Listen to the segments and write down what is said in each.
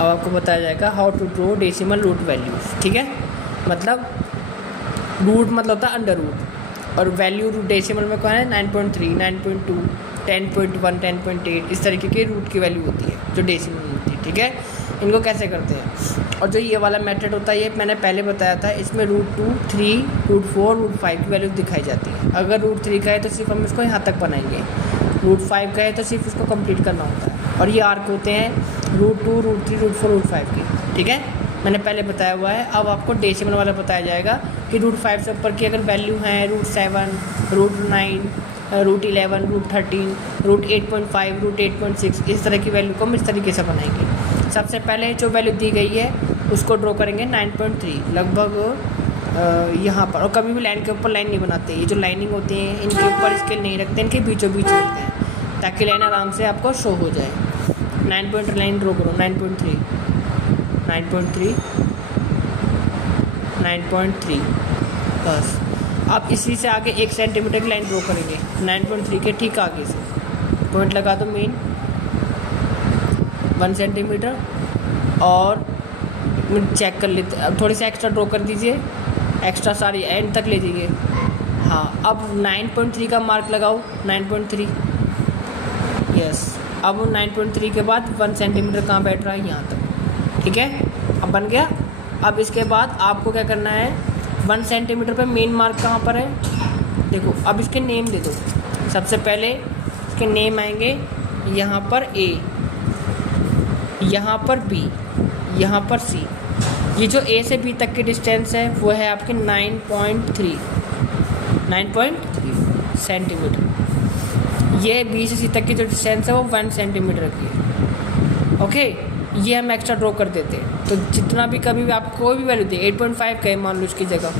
अब आपको बताया जाएगा how to draw decimal root values. ठीक है, मतलब रूट मतलब होता है अंडर रूट, और वैल्यू डेसिमल में कौन है 9.3, 9.2, 10.1, 10.8, इस तरीके की रूट की वैल्यू होती है जो डेसिमल में होती है। ठीक है, इनको कैसे करते हैं। और जो ये वाला मेथड होता है ये मैंने पहले बताया था, इसमें √2, 3, √4, √5 की वैल्यू दिखाई जाती है। अगर √3 का है तो सिर्फ हम इसको यहाँ तक बनाएंगे, √5 का है तो सिर्फ इसको कंप्लीट करना होता है। और ये आर्क होते हैं √2, √3, √4, √5 के। ठीक है, मैंने पहले बताया हुआ है। अब आपको डेसिमल वाला बताया जाएगा कि √5 से ऊपर की अगर वैल्यू है √7, √9, √11, √13, √8.5, √8.6, इस तरह की वैल्यू को हम इस तरीके से बनाएंगे। सबसे पहले जो वैल्यू दी गई है उसको ड्रॉ करेंगे 9.3 लगभग यहाँ पर। और कभी भी लाइन के ऊपर लाइन नहीं बनाते, ये जो लाइनिंग होती है इनके ऊपर स्केल नहीं रखते, इनके बीचों बीच रखते हैं ताकि लाइन आराम से आपको शो हो जाए। 9.9 ड्रॉ करो, 9.3, 9.3, 9.3, बस। अब इसी से आगे 1 सेंटीमीटर की लाइन ड्रॉ करेंगे 9.3 के ठीक आगे से, पॉइंट लगा दो मेन 1 सेंटीमीटर। और चेक कर लेते, अब थोड़ी सी एक्स्ट्रा ड्रॉ कर दीजिए, एक्स्ट्रा सारी एंड तक ले जाइए। हाँ, अब 9.3 का मार्क लगाओ, 9.3, यस। अब 9.3 के बाद 1 सेंटीमीटर कहाँ बैठ रहा है, यहाँ तक। ठीक है, अब बन गया। अब इसके बाद आपको क्या करना है, 1 सेंटीमीटर पे मेन मार्क कहाँ पर है, देखो। अब इसके नेम दे दो। सबसे पहले इसके नेम आएंगे यहाँ पर A, यहाँ पर B, यहाँ पर C। ये जो A से B तक की डिस्टेंस है वो है आपके 9.3 सेंटीमीटर। ये B से C तक की जो डिस्टेंस है वो 1 सेंटीमीटर की है। ओके, ये हम एक्स्ट्रा ड्रॉ कर देते हैं। तो जितना भी कभी भी आपको कोई भी वैल्यू दे, 8.5 कहे मान लो इसकी जगह,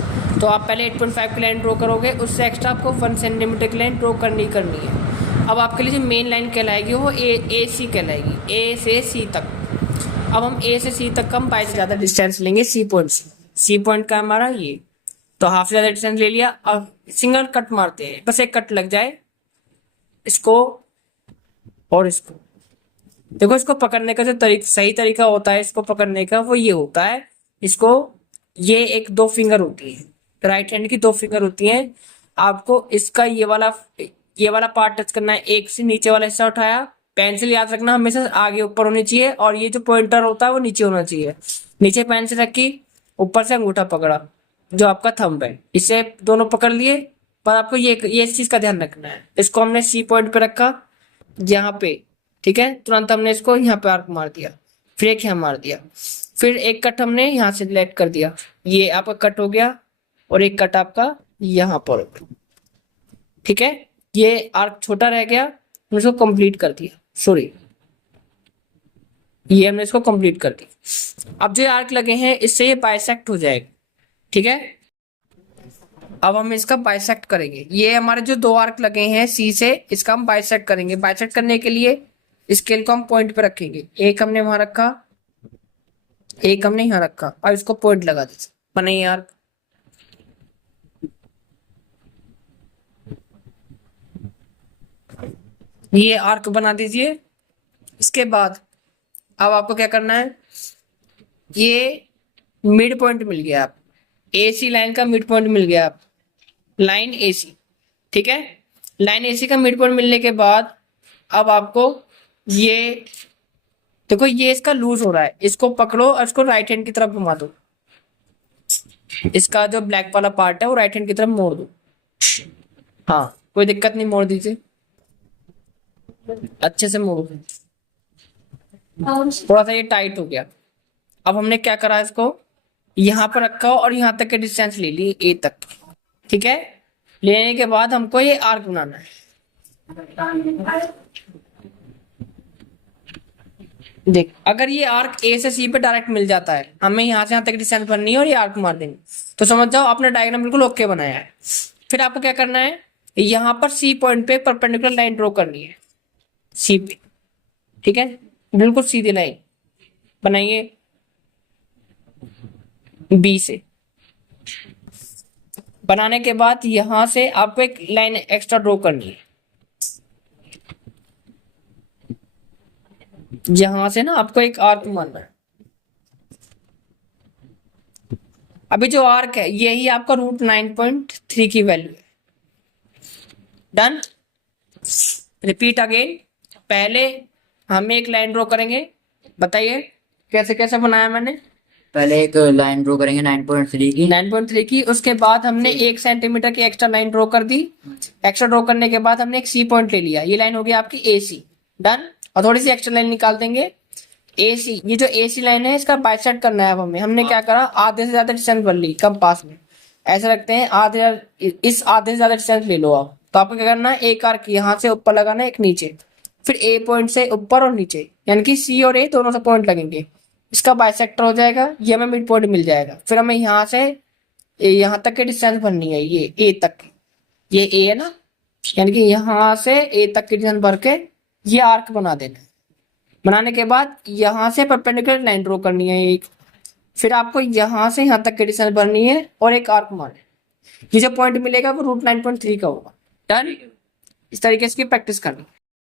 तो आप पहले 8.5 की लाइन ड्रॉ करोगे, उससे एक्स्ट्रा आपको 1 सेंटीमीटर की लाइन ड्रॉ करनी है। अब आपके लिए जो मेन लाइन कहलाएगी वो ए सी कहलाएगी, A से C तक। अब हम A से C तक हम 22 से ज़्यादा डिस्टेंस लेंगे C पॉइंट से। C पॉइंट का हमारा ये, तो हाफ से ज़्यादा डिस्टेंस ले लिया। अब सिंगल कट मारते हैं, बस एक कट लग जाए इसको और इसको। देखो, इसको पकड़ने का जो सही तरीका होता है इसको पकड़ने का, वो ये होता है, इसको ये 1-2 फिंगर होती है, राइट हैंड की 2 फिंगर होती हैं। आपको इसका ये वाला पार्ट टच करना है, एक से नीचे वाला हिस्सा उठाया। पेंसिल याद रखना हमेशा आगे ऊपर होनी चाहिए, और ये जो पॉइंटर होता है वो नीचे होना चाहिए। नीचे पेंसिल रखी, ऊपर से अंगूठा पकड़ा जो आपका थंब है, इसे दोनों पकड़ लिए। पर आपको ये चीज का ध्यान रखना है, इसको हमने C पॉइंट पे रखा यहाँ पे। ठीक है, तुरंत हमने इसको यहाँ पे आर्क मार दिया, फिर एक यहाँ मार दिया, फिर एक कट हमने यहाँ से सिलेक्ट कर दिया, ये आपका कट हो गया, और एक कट आपका यहाँ पर। ठीक है, ये आर्क छोटा रह गया, हमने इसको कंप्लीट कर दिया। सॉरी, ये हमने इसको कंप्लीट कर दिया। अब जो आर्क लगे हैं इससे ये बाइसेक्ट हो जाएगा। ठीक है, अब हम इसका बाइसेक्ट करेंगे। ये हमारे जो 2 आर्क लगे हैं C से, इसका हम बाइसेक्ट करेंगे। बाइसेक्ट करने के लिए स्केल को हम पॉइंट पे रखेंगे, एक हमने वहां रखा, एक हमने यहाँ रखा, और इसको पॉइंट लगा दीजिए, बने आर्क। ये आर्क बना दीजिए। इसके बाद अब आपको क्या करना है, ये मिड पॉइंट मिल गया, आप AC लाइन का मिड पॉइंट मिल गया, आप लाइन AC। ठीक है, लाइन AC का मिड पॉइंट मिलने के बाद अब आपको ये देखो, ये इसका लूज हो रहा है, इसको पकड़ो और इसको राइट हैंड की तरफ घुमा दो। इसका जो ब्लैक वाला पार्ट है वो राइट हैंड की तरफ मोड़ दो। हाँ, कोई दिक्कत नहीं, मोड़ दीजिए, अच्छे से मोड़ो। थोड़ा सा ये टाइट हो गया। अब हमने क्या करा, इसको यहाँ पर रखा और यहाँ तक के डिस्टेंस ले ली, A तक। ठीक है, लेने के बाद हमको ये आर्क बनाना है। देख, अगर ये आर्क A से C पे डायरेक्ट मिल जाता है, हमें यहाँ से यहाँ तक डिस्टेंस बननी है और ये आर्क मार देंगे, तो समझ जाओ आपने डायग्राम बिल्कुल ओके बनाया है। फिर आपको क्या करना है, यहाँ पर C पॉइंट पे परपेंडिकुलर लाइन ड्रॉ करनी है, C पे। ठीक है, बिल्कुल सीधी लाइन बनाइए B से। बनाने के बाद यहां से आपको एक लाइन एक्स्ट्रा ड्रॉ करनी है, यहां से ना आपको एक आर्क मारना है। अभी जो आर्क है यही आपका √9.3 की वैल्यू है। डन। Repeat again. पहले हम एक लाइन ड्रॉ करेंगे, बताइए कैसे कैसे बनाया मैंने। पहले एक लाइन ड्रॉ करेंगे 9.3 की। 9.3 की, उसके बाद हमने 1 सेंटीमीटर की एक्स्ट्रा लाइन ड्रॉ कर दी। एक्स्ट्रा ड्रॉ करने के बाद हमने एक सी पॉइंट ले लिया, ये लाइन हो गई आपकी ए सी। डन। और थोड़ी सी एक्स्ट्रा लाइन निकाल देंगे ए सी। ये जो ए सी लाइन है इसका बाइसेक्ट करना है अब हमें। हमने क्या करा, आधे से ज्यादा डिस्टेंस भर ली कंपास में। ऐसे रखते हैं आधे, इस आधे से ज्यादा डिस्टेंस ले लो आप। तो आपको क्या करना है, एक आर्क यहाँ से ऊपर लगाना है, एक नीचे, फिर ए पॉइंट से ऊपर और नीचे, यानी कि सी और ए दोनों से पॉइंट लगेंगे। इसका बाइसेक्टर हो जाएगा, ये हमें मिड पॉइंट मिल जाएगा। फिर हमें यहाँ से यहाँ तक की डिस्टेंस भरनी है, ये ए तक की। ये ए है ना, यानी कि यहाँ से ए तक की डिस्टेंस भर के ये आर्क बना देना है। बनाने के बाद यहाँ से परपेंडिकुलर लाइन ड्रॉ करनी है एक। फिर आपको यहाँ से यहाँ तक की डिस्टेंस भरनी है और एक आर्क मारना है। ये जो पॉइंट मिलेगा वो √9.3 का होगा। डन। इस तरीके से प्रैक्टिस करनी।